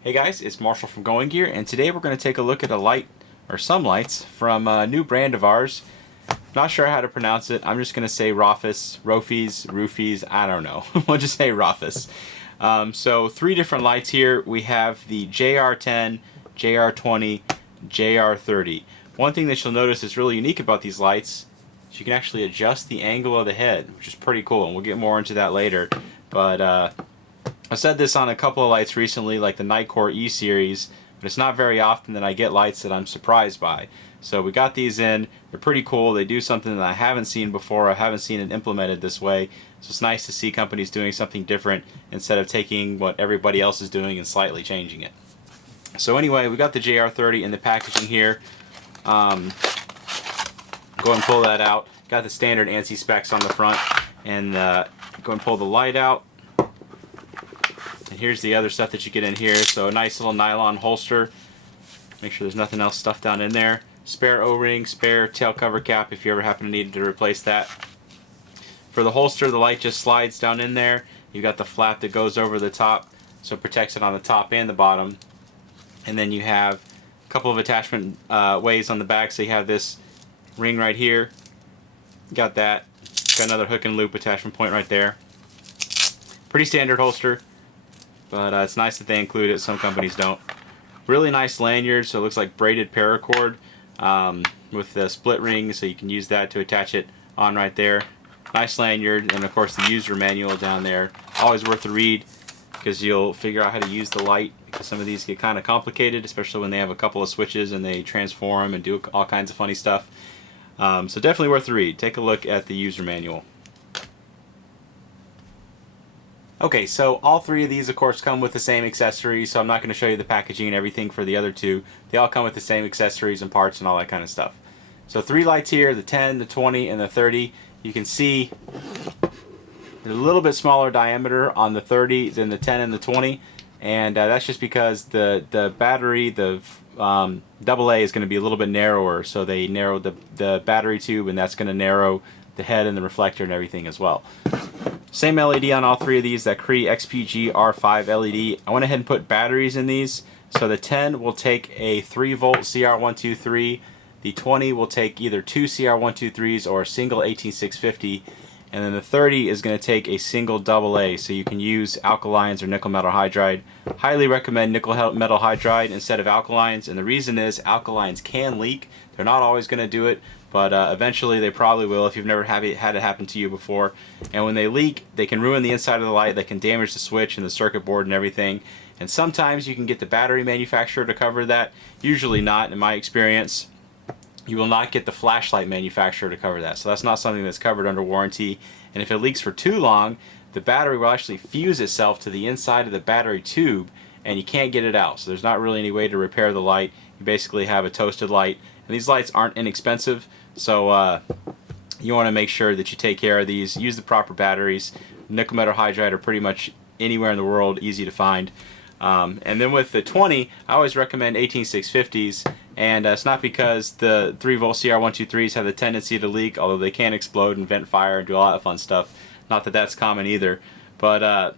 Hey guys, it's Marshall from Going Gear, and today we're going to take a look at a light, or some lights, from a new brand of ours. Not sure how to pronounce it. I'm just going to say Rofis, I don't know. We'll just say Rofis. So three different lights here. We have the JR10, JR20, JR30. One thing that you'll notice is really unique about these lights is you can actually adjust the angle of the head, which is pretty cool, and we'll get more into that later. But I said this on a couple of lights recently, like the Nightcore E series, but it's not very often that I get lights that I'm surprised by. So we got these in. They're pretty cool. They do something that I haven't seen before. I haven't seen it implemented this way. So it's nice to see companies doing something different instead of taking what everybody else is doing and slightly changing it. So anyway, we got the JR30 in the packaging here. Go and pull that out. Got the standard ANSI specs on the front, and go and pull the light out. And here's the other stuff that you get in here. So a nice little nylon holster. Make sure there's nothing else stuffed down in there. Spare O-ring, spare tail cover cap if you ever happen to need to replace that. For the holster, the light just slides down in there. You've got the flap that goes over the top, so it protects it on the top and the bottom. And then you have a couple of attachment ways on the back. So you have this ring right here. Got that. Got another hook and loop attachment point right there. Pretty standard holster, but it's nice that they include it. Some companies don't. Really nice lanyard, so it looks like braided paracord with the split ring, so you can use that to attach it on right there. Nice lanyard, and of course the user manual down there. Always worth a read, because you'll figure out how to use the light, because some of these get kind of complicated, especially when they have a couple of switches and they transform and do all kinds of funny stuff. So definitely worth a read. Take a look at the user manual. Okay, so all three of these, of course, come with the same accessories, so I'm not going to show you the packaging and everything for the other two. They all come with the same accessories and parts and all that kind of stuff. So three lights here, the 10, the 20, and the 30. You can see they're a little bit smaller diameter on the 30 than the 10 and the 20, and that's just because the battery, the AA is going to be a little bit narrower, so they narrowed the battery tube, and that's going to narrow the head and the reflector and everything as well. Same LED on all three of these, that Cree XPG-R5 LED. I went ahead and put batteries in these. So the 10 will take a 3-volt CR123. The 20 will take either two CR123s or a single 18650. And then the 30 is going to take a single AA, so you can use alkalines or nickel metal hydride. Highly recommend nickel metal hydride instead of alkalines, and the reason is alkalines can leak. They're not always going to do it, but eventually they probably will if you've never had it happen to you before. And when they leak, they can ruin the inside of the light, they can damage the switch and the circuit board and everything. And sometimes you can get the battery manufacturer to cover that, usually not in my experience. You will not get the flashlight manufacturer to cover that, so that's not something that's covered under warranty. And if it leaks for too long, the battery will actually fuse itself to the inside of the battery tube, and you can't get it out. So there's not really any way to repair the light. You basically have a toasted light, and these lights aren't inexpensive, so you want to make sure that you take care of these. Use the proper batteries. Nickel metal hydride are pretty much anywhere in the world, easy to find. And then with the 20, I always recommend 18650s, and it's not because the 3-volt CR123s have the tendency to leak, although they can explode and vent fire and do a lot of fun stuff. Not that that's common either, but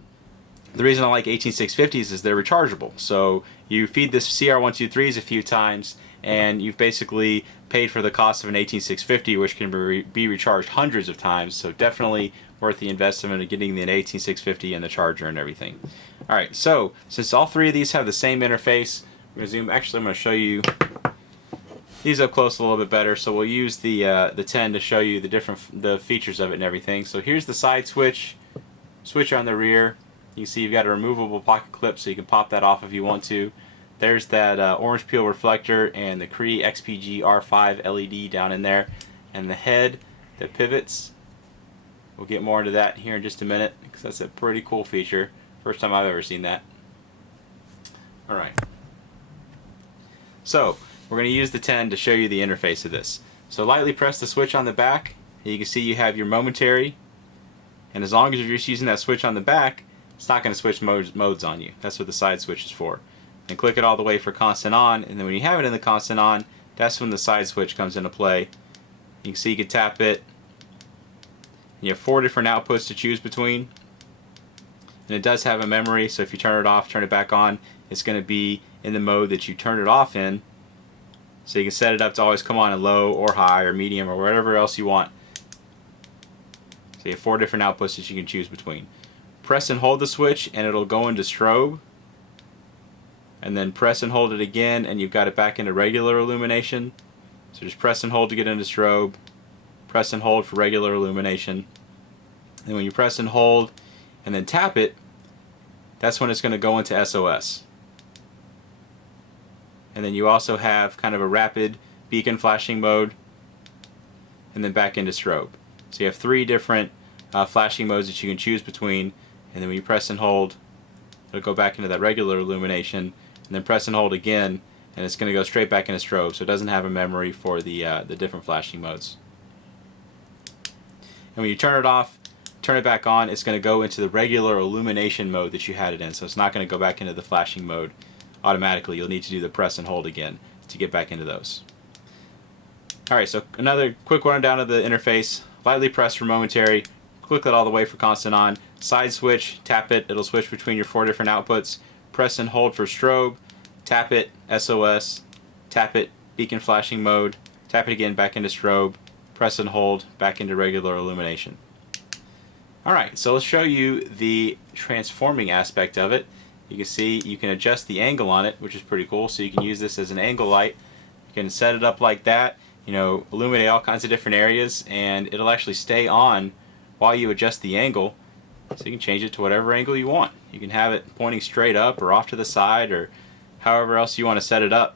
the reason I like 18650s is they're rechargeable. So you feed this CR123s a few times, and you've basically paid for the cost of an 18650, which can be recharged hundreds of times. So definitely worth the investment of getting the 18650 and the charger and everything. Alright, so since all three of these have the same interface, I'm going to zoom. Actually, I'm going to show you these up close a little bit better. So we'll use the 10 to show you the features of it and everything. So here's the side switch on the rear. You can see you've got a removable pocket clip, so you can pop that off if you want to. There's that orange peel reflector and the Cree XPG-R5 LED down in there, and the head that pivots. We'll get more into that here in just a minute, because that's a pretty cool feature. First time I've ever seen that. Alright. So, we're going to use the 10 to show you the interface of this. So lightly press the switch on the back. You can see you have your momentary, and as long as you're just using that switch on the back, it's not going to switch modes on you. That's what the side switch is for. And click it all the way for constant on, and then when you have it in the constant on, that's when the side switch comes into play. You can see you can tap it. You have 4 different outputs to choose between. and it does have a memory, so if you turn it off, turn it back on, it's going to be in the mode that you turned it off in. So you can set it up to always come on in low or high or medium or whatever else you want. So you have 4 different outputs that you can choose between. Press and hold the switch and it'll go into strobe, and then press and hold it again and you've got it back into regular illumination. So just press and hold to get into strobe, press and hold for regular illumination, and when you press and hold and then tap it, that's when it's going to go into SOS. And then you also have kind of a rapid beacon flashing mode, and then back into strobe. So you have 3 different flashing modes that you can choose between, and then when you press and hold, it'll go back into that regular illumination, and then press and hold again, and it's going to go straight back into strobe, so it doesn't have a memory for the different flashing modes. And when you turn it off, turn it back on, it's going to go into the regular illumination mode that you had it in, so it's not going to go back into the flashing mode automatically. You'll need to do the press and hold again to get back into those. Alright, so another quick rundown of the interface. Lightly press for momentary, click it all the way for constant on, side switch, tap it, it'll switch between your 4 different outputs, press and hold for strobe, tap it, SOS, tap it, beacon flashing mode, tap it again, back into strobe, press and hold, back into regular illumination. Alright, so let's show you the transforming aspect of it. You can see you can adjust the angle on it, which is pretty cool. So you can use this as an angle light. You can set it up like that, you know, illuminate all kinds of different areas, and it'll actually stay on while you adjust the angle. So you can change it to whatever angle you want. You can have it pointing straight up or off to the side or however else you want to set it up.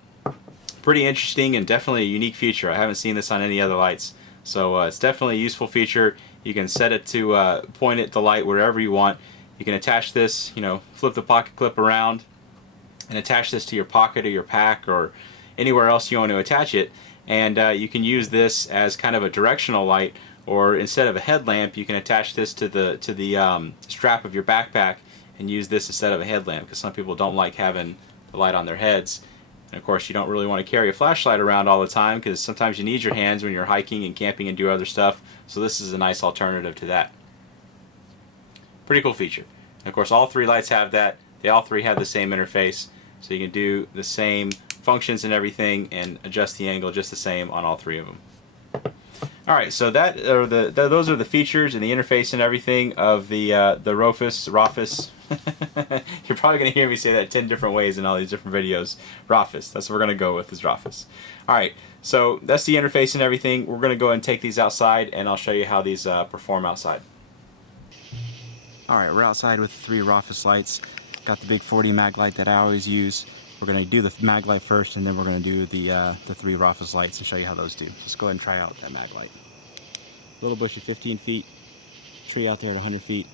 Pretty interesting and definitely a unique feature. I haven't seen this on any other lights. So it's definitely a useful feature. You can set it to point it the light wherever you want. You can attach this, you know, flip the pocket clip around and attach this to your pocket or your pack or anywhere else you want to attach it. And you can use this as kind of a directional light, or instead of a headlamp, you can attach this to the strap of your backpack and use this instead of a headlamp, because some people don't like having the light on their heads. And of course, you don't really want to carry a flashlight around all the time because sometimes you need your hands when you're hiking and camping and do other stuff. So this is a nice alternative to that. Pretty cool feature. And of course, all 3 lights have that. They all 3 have the same interface, so you can do the same functions and everything and adjust the angle just the same on all 3 of them. Alright, so those are the features and the interface and everything of the Rofis. You're probably going to hear me say that 10 different ways in all these different videos. Rofis, that's what we're going to go with, is Rofis. Alright, so that's the interface and everything. We're going to go ahead and take these outside, and I'll show you how these perform outside. Alright, we're outside with 3 Rofis lights. Got the big 40 mag light that I always use. We're going to do the mag light first, and then we're going to do the 3 Rofis lights and show you how those do. Just go ahead and try out that mag light. Little bush at 15 feet, tree out there at 100 feet,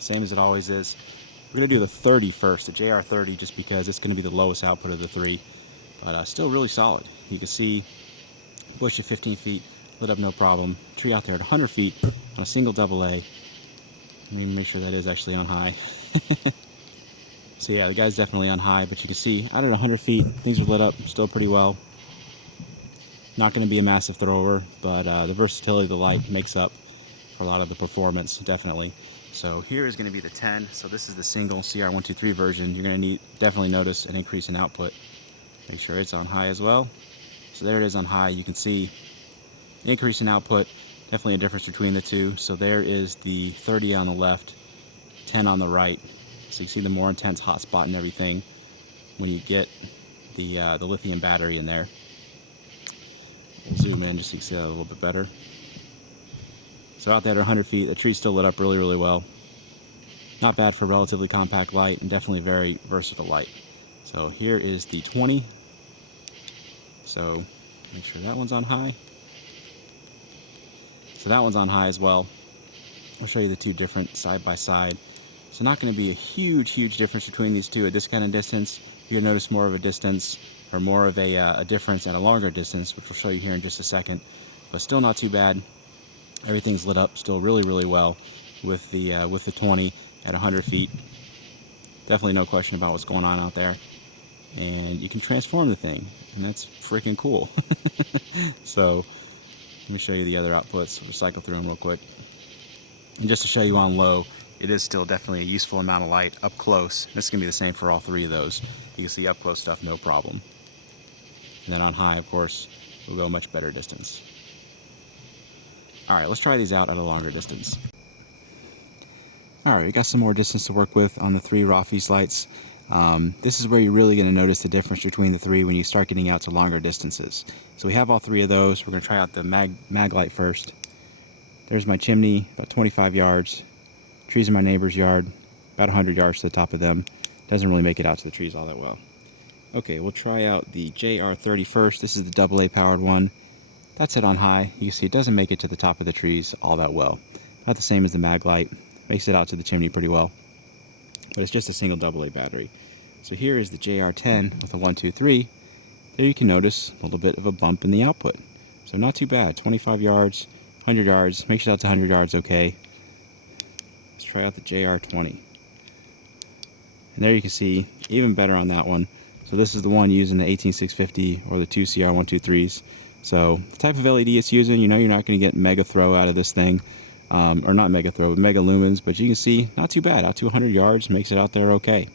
same as it always is. We're going to do the 30 first, the JR30, just because it's going to be the lowest output of the 3, but still really solid. You can see bush at 15 feet, lit up no problem. Tree out there at 100 feet on a single AA. Let me make sure that is actually on high. So yeah, the guy's definitely on high, but you can see out at 100 feet, things are lit up still pretty well. Not going to be a massive thrower, but the versatility of the light makes up for a lot of the performance, definitely. So here is going to be the 10. So this is the single CR123 version. You're going to definitely notice an increase in output. Make sure it's on high as well. So there it is on high. You can see an increase in output. Definitely a difference between the 2. So there is the 30 on the left, 10 on the right. So you see the more intense hot spot and everything when you get the lithium battery in there. Zoom in just so you can see that a little bit better. So out there at 100 feet, the tree's still lit up really, really well. Not bad for a relatively compact light, and definitely a very versatile light. So here is the 20. So make sure that one's on high. So that one's on high as well. I'll show you the 2 different side by side. So not going to be a huge, huge difference between these 2 at this kind of distance. You're going to notice more of a distance, or more of a difference at a longer distance, which we'll show you here in just a second. But still not too bad. Everything's lit up still really, really well with the 20 at 100 feet. Definitely no question about what's going on out there. And you can transform the thing, and that's freaking cool. So let me show you the other outputs. We'll cycle through them real quick. And just to show you on low, it is still definitely a useful amount of light up close. This is going to be the same for all three of those. You can see up close stuff, no problem. And then on high, of course, we'll go a much better distance. Alright, let's try these out at a longer distance. Alright, we got some more distance to work with on the three Rofis lights. This is where you're really going to notice the difference between the three when you start getting out to longer distances. So we have all three of those. We're going to try out the mag light first. There's my chimney, about 25 yards. Trees in my neighbor's yard, about 100 yards to the top of them. Doesn't really make it out to the trees all that well. Okay, we'll try out the JR30 first. This is the AA powered one. That's it on high. You can see it doesn't make it to the top of the trees all that well. Not the same as the mag light. Makes it out to the chimney pretty well. But it's just a single AA battery. So here is the JR10 with a 1, 2, 3. There you can notice a little bit of a bump in the output. So not too bad. 25 yards, 100 yards. Makes it out to 100 yards okay. Let's try out the JR20. And there you can see, even better on that one. So this is the one using the 18650 or the 2 CR123s. So the type of LED it's using, you know you're not going to get mega throw out of this thing. Or not mega throw, but mega lumens. But you can see, not too bad. Out to 100 yards, makes it out there okay.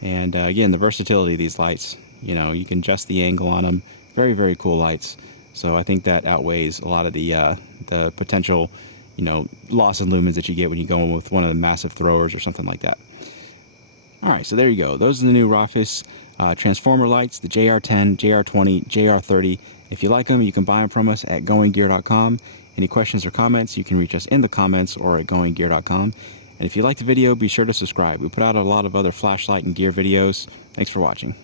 And again, the versatility of these lights. You know, you can adjust the angle on them. Very, very cool lights. So I think that outweighs a lot of the potential, you know, loss in lumens that you get when you go in with one of the massive throwers or something like that. Alright, so there you go. Those are the new Rofis transformer lights, the JR10, JR20, JR30. If you like them, you can buy them from us at goinggear.com. Any questions or comments, you can reach us in the comments or at goinggear.com. And if you like the video, be sure to subscribe. We put out a lot of other flashlight and gear videos. Thanks for watching.